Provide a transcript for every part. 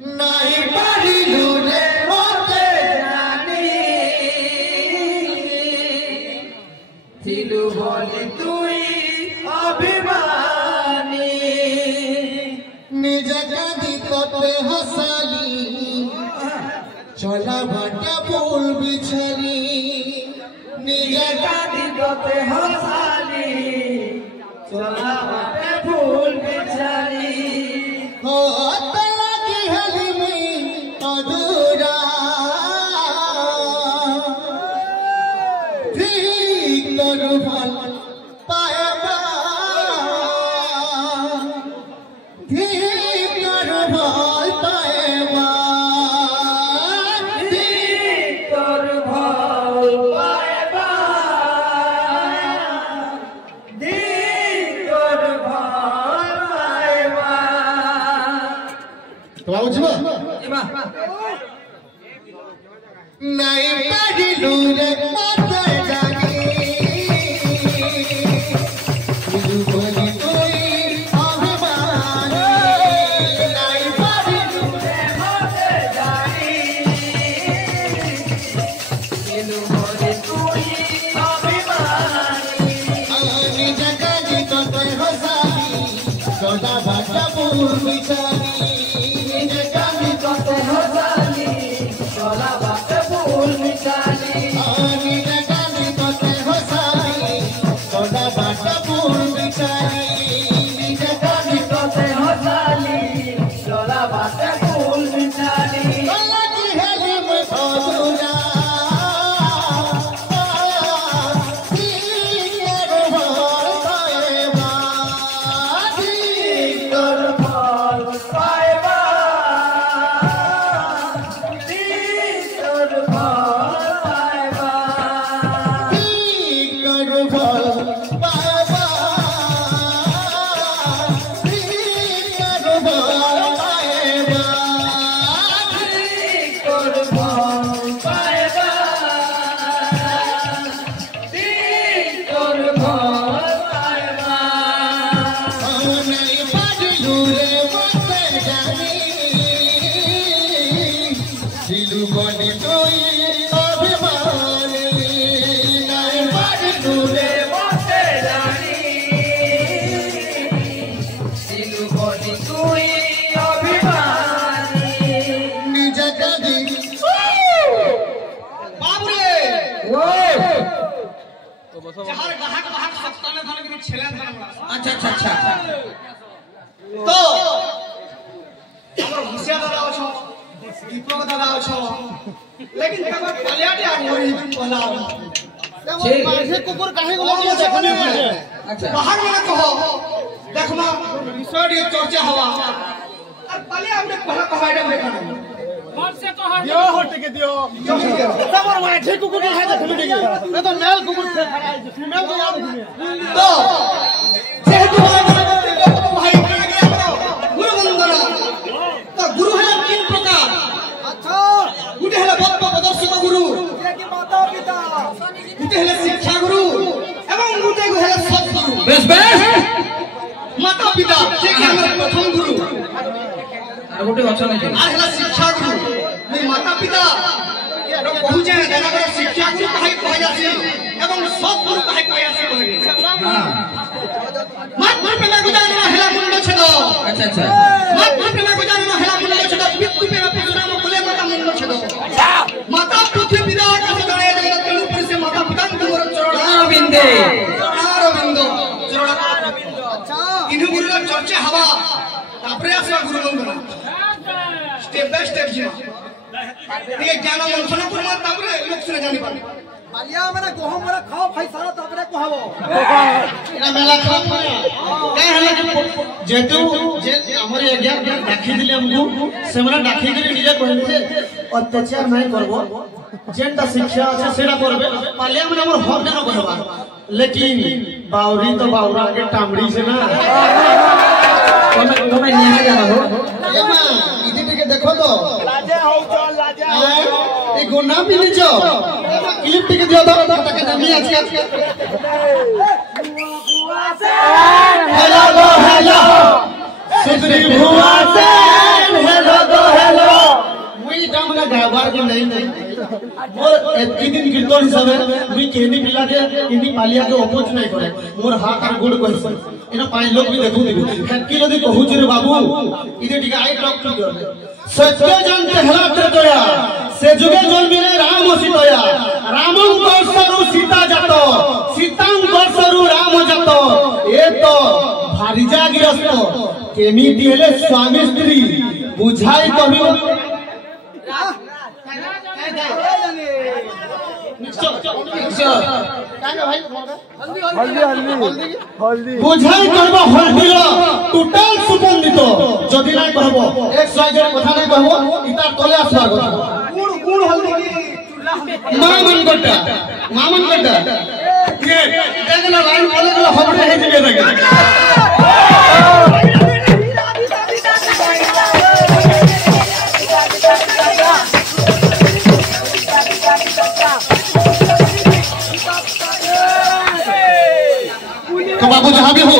नहीं पारिलु रे मते जानी थिलु बोली तुई अभिमानी निज कांदी तोते हसाली चला भाटा फूल बिछाली निज कांदी तोते हसाली चला भाटा फूल बिछाली हो तला की हली में अधूरा ठीक करो फल पाएगा ठीक करो फल पाएगा ठीक करो फल पाएगा ठीक करो फल पाएगा तो आओ जीवा नहीं पारिलु रे मते जानी थिलु बोली तुई अभिमानी नहीं पारिलु रे मते जानी थिलु बोली तुई अभिमानी निज कांदी तोते हसाली चला भाटा फूल बिछाली निज कांदी तोते हसाली चला भाटा फूल बिछाली निज कांदी तोते हसाली चला भाटा फूल बिछाली निज कांदी तोते हसाली चला भाटा फूल बिछाली चला की हेली में अधूरा ठीक करो फल पाएगा ठीक करो फल पाएगा ठीक करो फल पाएगा ठीक करो फल पाएगा ठीक करो फल पाएगा ठीक करो फल पाएगा ठीक करो फल पाएगा नहीं पारिलु रे मते जानी थिलु बोली तुई अभिमानी नहीं पारिलु रे मते जानी थिलु बोली तुई अभिमानी निज कांदी बाप रे जहार ग्राहक ग्राहक सप्ताने थाने के छेले थाने बड़ा अच्छा अच्छा अच्छा तो हमर हुसिया दादा अछो दीपक दादा अछो लेकिन तब कल्याटी आ मोरी पहला ठीक। माझे कुकुर काहे गोला देखने में अच्छा बाहर में कहो देखमा रिसोर्ट ये चर्चा हवा और पहले हमने पहला कहाड़ा देखा दियो हट के दियो तमर माझे कुकुर काहे देखने में ये तो मेल कुकुर से खड़ा है फीमेल को याद नहीं तो जेहेतु भाई कह गया करो गुरु वंदना तो गुरु है तीन प्रकार अच्छा गुटे है बप्पा प्रदर्शक गुरु ये की माता पिता गुटे है शिक्षा गुरु एवं गुटे को है सद्गुरु बेस बेस माता पिता जे कि हमर प्रथम गुरु আর গোটে অছ নাই আর है शिक्षा गुरु नहीं माता पिता तो पहुंचे जनगर शिक्षा गुरु कहे कह जासी एवं सद्गुरु कहे कह जासी हां मत पे ना गुजारना है मुंडो छदो अच्छा अच्छा मत पे ना गुजारना है मुंडो छदो बिट्टू पे ना पुरा में खुले माता मुंडो छदो माता पृथ्वी पिता का सदाए जगत के ऊपर से माता पिता के मोर चरण अरविंदे चरण अच्छा इनु गुरु चर्चा हवा तापरे आसवा गुरु वंदना स्टेप बाय स्टेप जीवा ये ज्ञान मंथन कुरमा तापरे लोक सुने जानि पाबे बालिया मेरा गोहम मेरा खाओ भाई सारा तबरे को हबो एना मेला खराब करे काहे हला जेतु जे हमर एग्जाम डाकी दिले हमकु से हमरा डाकी दिले निजे कहले जे अत्याचार नहीं करबो जेंटा शिक्षा আছে সেটা করবে পালিয়া মানে আমার হক না করবা लेकिन बावरी तो बावरा के टामड़ी से ना तुम्हें निया जाना हो ये मां इधर के देखो तो लाजे हो चल लाजे ए गोना भी नहीं जो क्लिप टिक दियो तो तक नमी আছে हेलो गो हेलो सुधरी भुआ से हेलो गो हेलो कि नहीं मोर एतकी दिन कीर्तन हिसाबे मुई केनी पिला के केनी पालिया के अपोज नहीं करे मोर हाथ और गोड़ कहिस इना पांच लोग भी देखु दिबे एतकी जदी कहू रे बाबू इदे ठीक आई टॉक टू सत्य जानते हला तोया से जुगे जन्मिले राम सीतया रामं कर्षरु सीता जात सीतां कर्षरु राम जात ए तो भारिजा गिरस्त केमिति हेले स्वामी स्त्री बुझाई कहियो बुझाई कहबो हल्दी टोटल सुगंधित जदि नहीं कहबो एक सॉइजर कथा नहीं कहबो इतार तले आसवा गो गुड़ हल्दी मामन गड्डा ये देखना लाइन बोले तो हमरे हे दिबे लगे तो बाबू जहाँ भी हो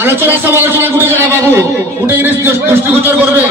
आलोचना समालोचना गुटे जगह बाबू गुटे दृष्टिगोचर करबे।